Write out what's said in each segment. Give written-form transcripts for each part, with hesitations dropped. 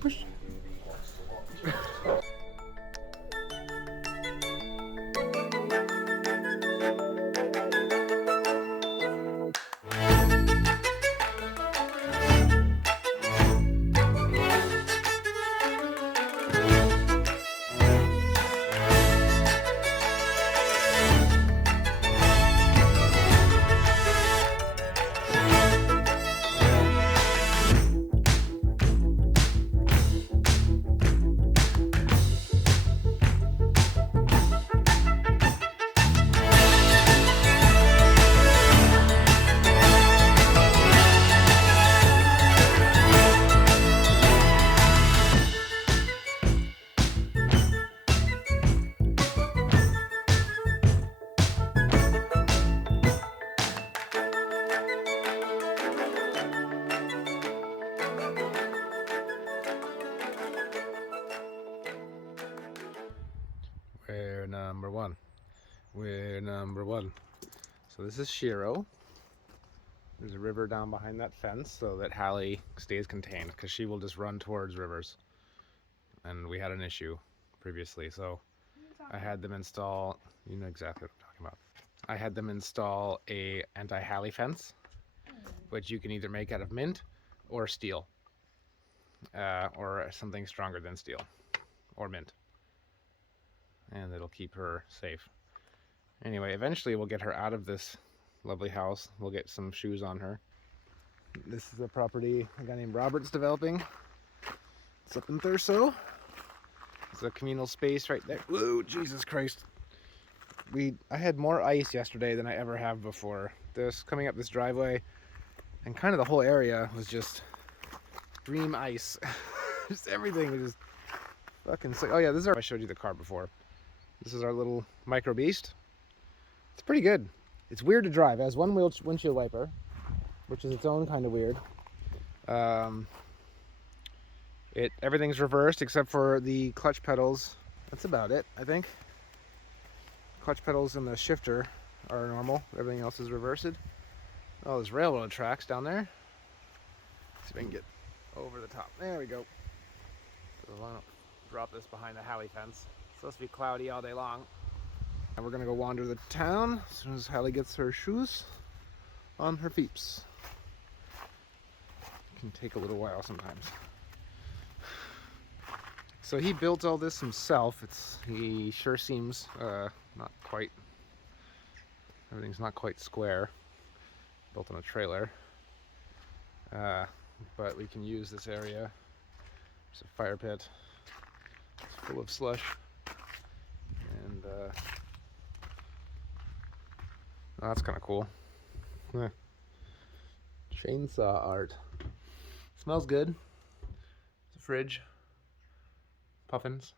Push. We're number one. We're number one. So this is Shiro. There's a river down behind that fence so that Hallie stays contained because she will just run towards rivers. And we had an issue previously, so I had them install, you know exactly what I'm talking about. I had them install a anti-Hallie fence, which you can either make out of mint or steel, or something stronger than steel or mint. And it'll keep her safe. Anyway, eventually we'll get her out of this lovely house. We'll get some shoes on her. This is a property a guy named Robert's developing. It's up in Thurso. It's a communal space right there. Whoa, Jesus Christ. I had more ice yesterday than I ever have before. Coming up this driveway, and kind of the whole area was just dream ice. Just everything was just fucking sick. Oh yeah, I showed you the car before. This is our little micro beast. It's pretty good. It's weird to drive. It has one windshield wiper, which is its own kind of weird. Everything's reversed except for the clutch pedals. That's about it, I think. Clutch pedals and the shifter are normal. Everything else is reversed. Oh, there's railroad tracks down there. Let's see if I can get over the top. There we go. So I want to drop this behind the Hallie fence. It's supposed to be cloudy all day long. And we're gonna go wander the town as soon as Hallie gets her shoes on her feet. It can take a little while sometimes. So he built all this himself. He sure seems not quite. Everything's not quite square. Built on a trailer, but we can use this area. There's a fire pit. It's full of slush, and oh, that's kind of cool. Chainsaw art. Smells good. It's a fridge. Puffins.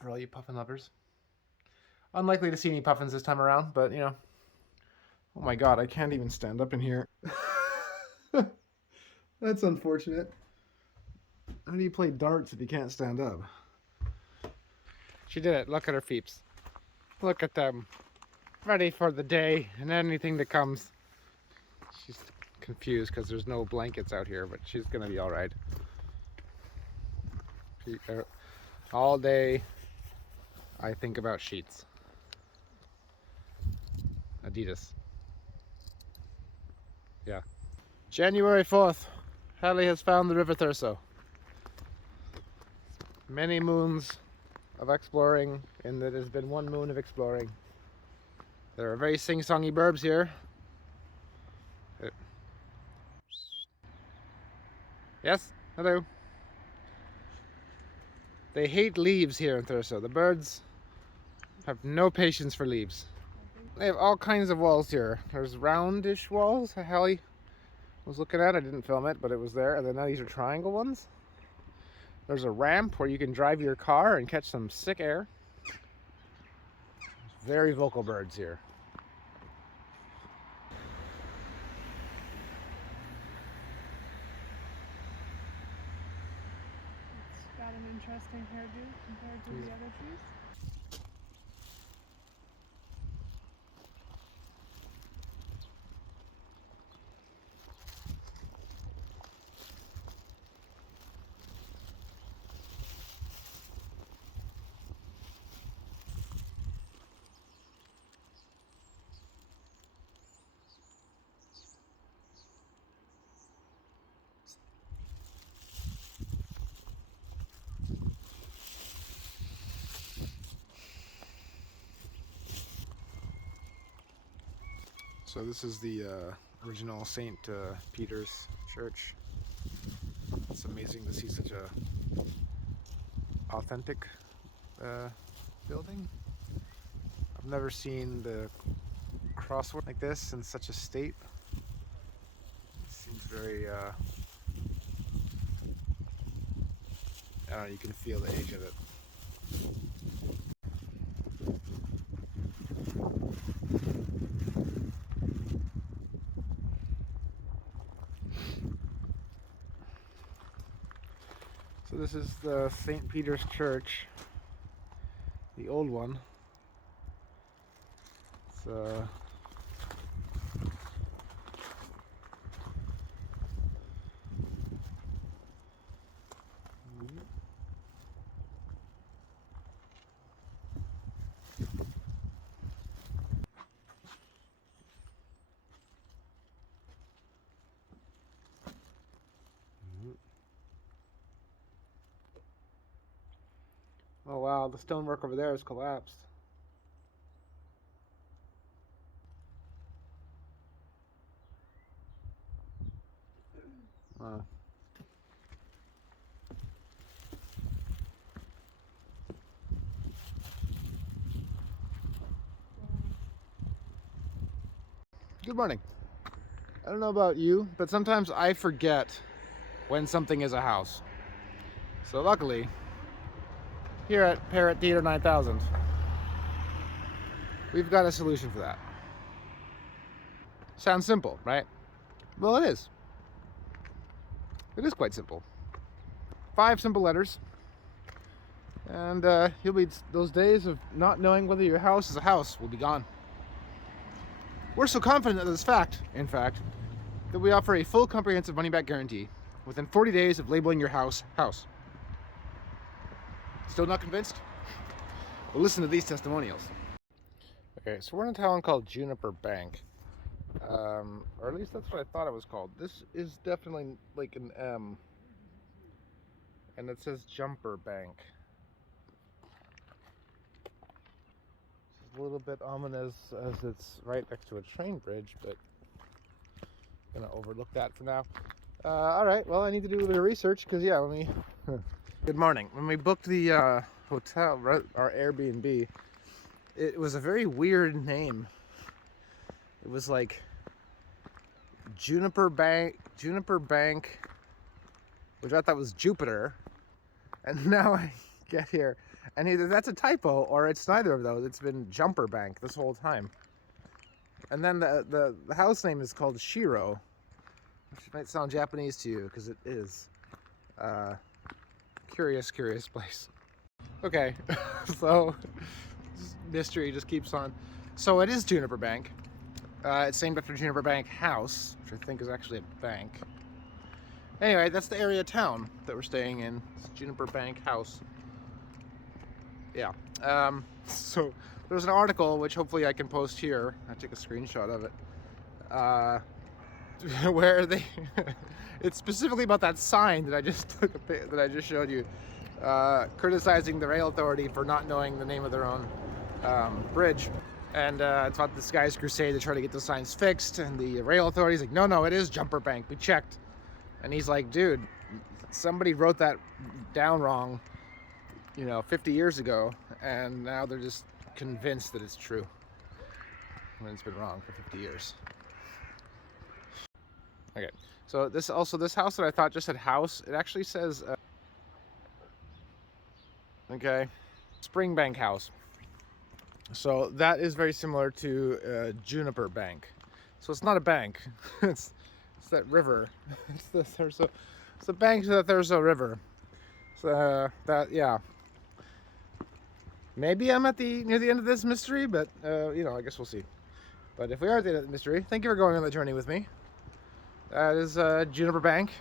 For all you puffin lovers. Unlikely to see any puffins this time around, but you know. Oh my god, I can't even stand up in here. That's unfortunate. How do you play darts if you can't stand up? She did it. Look at her feeps. Look at them. Ready for the day and anything that comes. She's confused because there's no blankets out here, but she's gonna be alright. All day I think about sheets. Adidas. Yeah. January 4th. Hallie has found the River Thurso. Many moons of exploring, and there has been one moon of exploring. There are very sing-songy birds here. Yes? Hello? They hate leaves here in Thurso. The birds have no patience for leaves. They have all kinds of walls here. There's roundish walls Hallie was looking at. I didn't film it, but it was there. And then now these are triangle ones. There's a ramp where you can drive your car and catch some sick air. Very vocal birds here. It's got an interesting hairdo compared to the other trees. So this is the original St. Peter's Church. It's amazing to see such a authentic building. I've never seen the crosswork like this in such a state. It seems very, I don't know, you can feel the age of it. So this is the St. Peter's Church, the old one. It's oh wow, the stonework over there has collapsed. Wow. Good morning. I don't know about you, but sometimes I forget when something is a house. So luckily, here at Parrot Theater 9000, we've got a solution for that. Sounds simple, right? Well, it is. It is quite simple. 5 simple letters, and those days of not knowing whether your house is a house will be gone. We're so confident of this fact, in fact, that we offer a full comprehensive money-back guarantee within 40 days of labeling your house house. Still not convinced? Well, listen to these testimonials. Okay, so we're in a town called Juniper Bank. Or at least that's what I thought it was called. This is definitely like an M. And it says Jumper Bank. It's a little bit ominous as it's right next to a train bridge, but I'm gonna overlook that for now. Alright, well I need to do a little research because yeah, when we good morning. When we booked the hotel, our Airbnb, it was a very weird name. It was like Juniper Bank, which I thought was Jupiter, and now I get here, and either that's a typo or it's neither of those. It's been Jumper Bank this whole time. And then the house name is called Shiro, which might sound Japanese to you because it is. Curious place. Okay, so mystery just keeps on. So it is Juniper Bank. It's named after Juniper Bank House, which I think is actually a bank. Anyway, that's the area of town that we're staying in. It's Juniper Bank House. Yeah. So there's an article which hopefully I can post here. I took a screenshot of it. Where they, it's specifically about that sign that I just showed you, criticizing the rail authority for not knowing the name of their own bridge. And it's about this guy's crusade to try to get the signs fixed, and the rail authority's like, no, it is Jumper Bank, we checked. And he's like, dude, somebody wrote that down wrong, 50 years ago, and now they're just convinced that it's true when it's been wrong for 50 years. Okay, so this house that I thought just said house, it actually says, okay, Springbank House. So that is very similar to Juniper Bank. So it's not a bank. it's that river. It's the Thurso. It's the bank to the Thurso River. So yeah. Maybe I'm near the end of this mystery, but I guess we'll see. But if we are at the end of the mystery, thank you for going on the journey with me. That is Juniper Bank.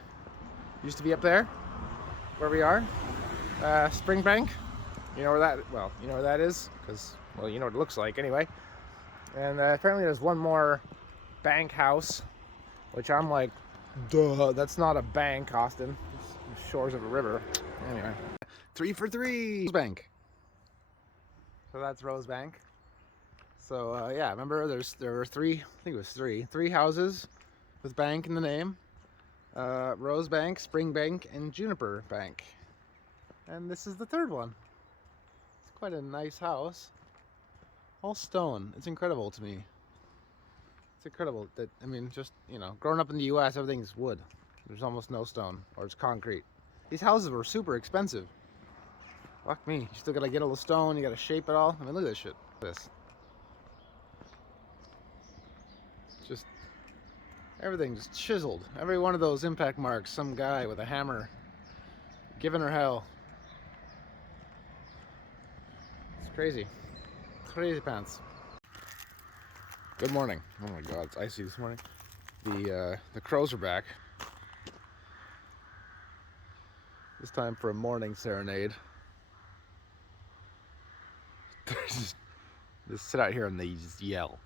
Used to be up there, where we are. Springbank. You know where that is, because well, you know what it looks like anyway. And apparently there's one more bank house, which I'm like, duh, that's not a bank, Austin. It's the shores of a river. Anyway, 3 for 3. Rosebank. So that's Rosebank. So yeah, remember there were three, I think it was three houses with bank in the name. Rose Bank, Spring Bank, and Juniper Bank. And this is the third one. It's quite a nice house. All stone. It's incredible to me. It's incredible that, I mean, just, you know, growing up in the US, everything's wood. There's almost no stone, or it's concrete. These houses were super expensive. Fuck me. You still gotta get all the stone, you gotta shape it all. I mean, look at this shit. Look at this. Just everything just chiseled. Every one of those impact marks, some guy with a hammer giving her hell. It's crazy. Crazy pants. Good morning. Oh my god, it's icy this morning. The crows are back. It's time for a morning serenade. Just sit out here and they just yell.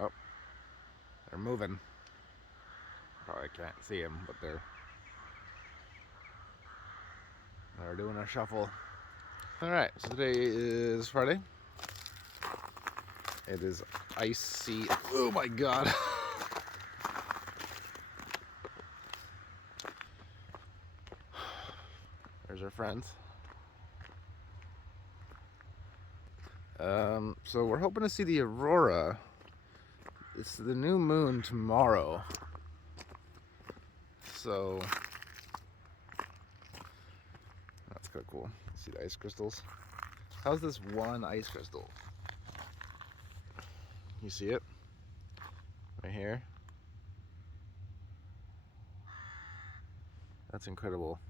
Oh, they're moving. Probably can't see them, but they're doing a shuffle. All right, so today is Friday. It is icy. Oh my god. There's our friends. So we're hoping to see the aurora. It's the new moon tomorrow. So that's kind of cool. See the ice crystals? How's this one ice crystal? You see it? Right here? That's incredible.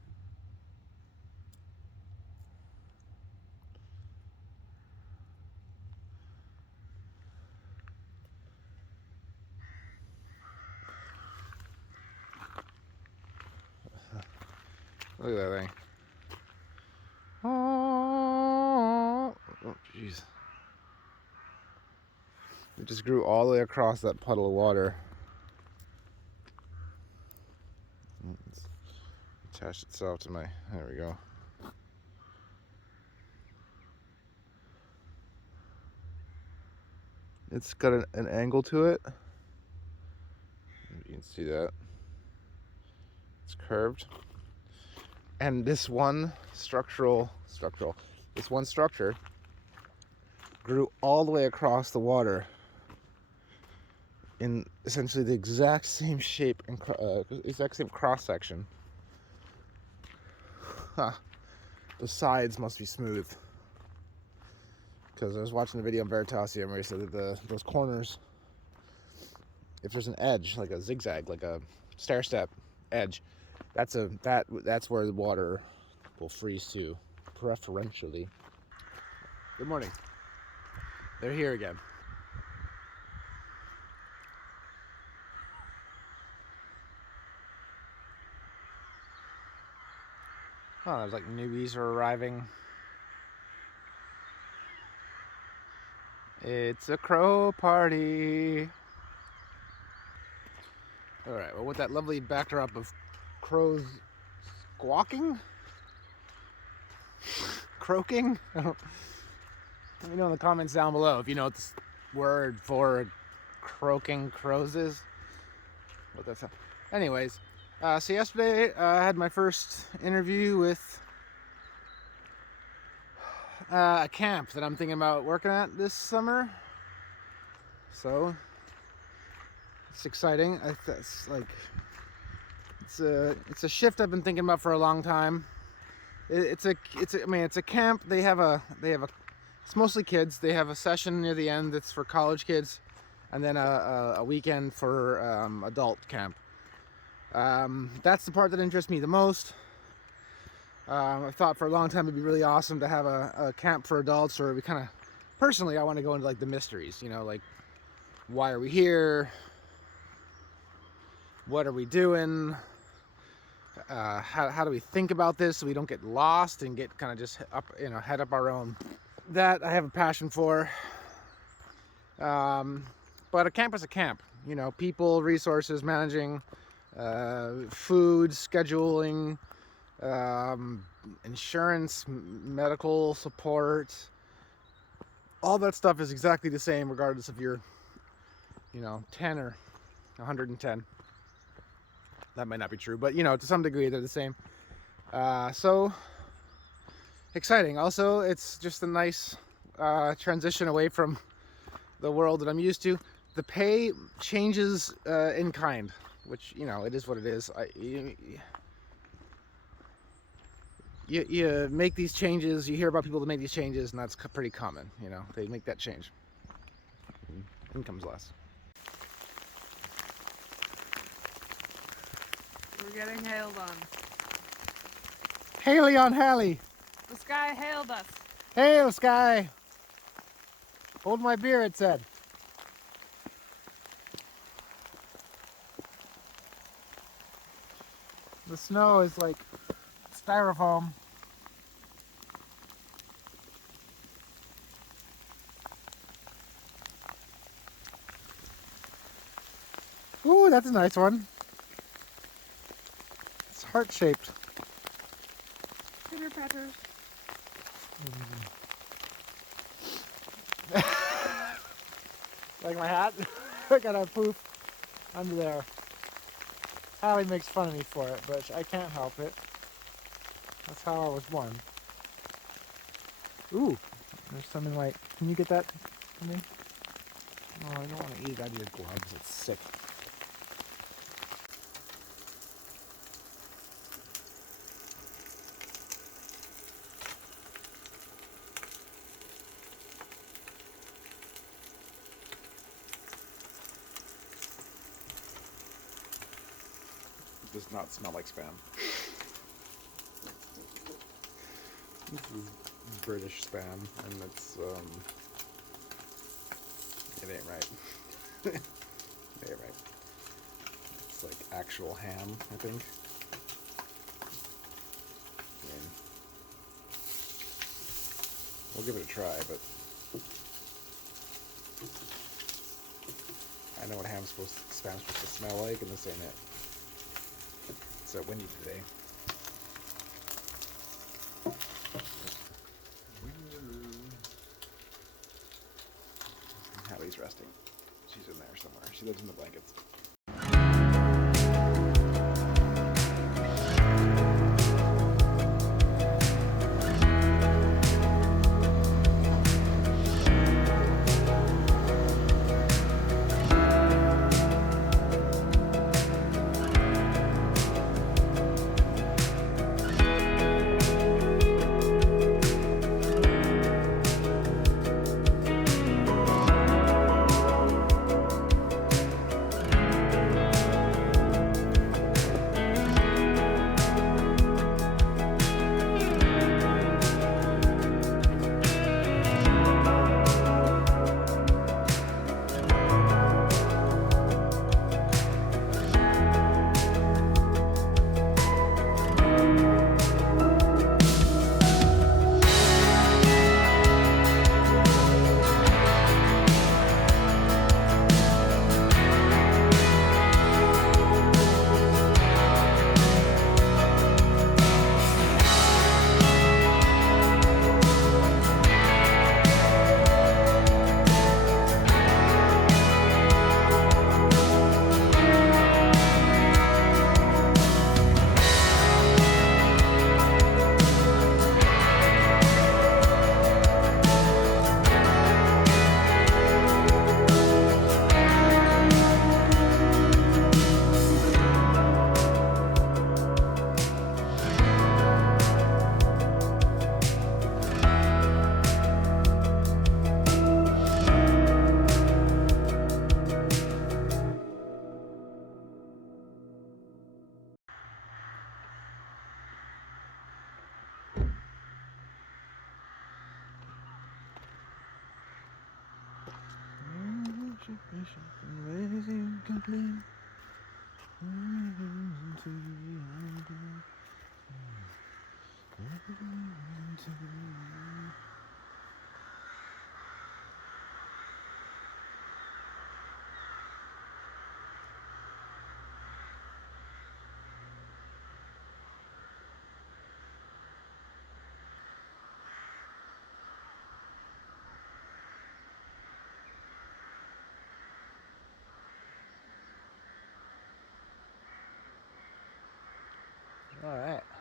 Look at that thing. Oh, jeez. It just grew all the way across that puddle of water. It's attached itself to my, there we go. It's got an angle to it. You can see that. It's curved. And this one this one structure grew all the way across the water in essentially the exact same shape and exact same cross section. Huh. The sides must be smooth. Because I was watching the video on Veritasium where he said that those corners, if there's an edge, like a zigzag, like a stair step edge, that's where the water will freeze to, preferentially. Good morning. They're here again. Oh, there's like newbies are arriving. It's a crow party. All right, well, with that lovely backdrop of crows squawking? Croaking? Let me know in the comments down below if you know what this word for croaking crows is. What that's. Anyways, so yesterday I had my first interview with a camp that I'm thinking about working at this summer. So it's exciting. It's a shift I've been thinking about for a long time. It's a camp. They have it's mostly kids. They have a session near the end that's for college kids, and then a weekend for adult camp. That's the part that interests me the most. I thought for a long time it'd be really awesome to have a camp for adults, or we kind of, personally, I want to go into like the mysteries, you know, like why are we here? What are we doing? How do we think about this so we don't get lost and get kind of just head up our own? That I have a passion for. But a camp is a camp, you know, people, resources, managing, food, scheduling, insurance, medical support, all that stuff is exactly the same regardless if you're, 10 or 110. That might not be true, but to some degree they're the same. So exciting. Also, it's just a nice transition away from the world that I'm used to. The pay changes in kind, which it is what it is. You make these changes. You hear about people that make these changes, and that's pretty common. They make that change. Income's less. We're getting hailed on. Haley on Hallie. The sky hailed us. Hail, sky. Hold my beer, it said. The snow is like styrofoam. Ooh, that's a nice one. It's heart-shaped. Pitter patters. Like my hat? I got a poof under there. Hallie makes fun of me for it, but I can't help it. That's how I was born. Ooh, there's something like, can you get that for me? Oh, I don't want to eat it out of your gloves, it's sick. It does not smell like spam. This is British spam, and it's, it ain't right. It ain't right. It's like actual ham, I think. I mean, we'll give it a try, but I know what spam's supposed to smell like, and this ain't it. It's so windy today. Hallie's resting. She's in there somewhere. She lives in the blankets. All right.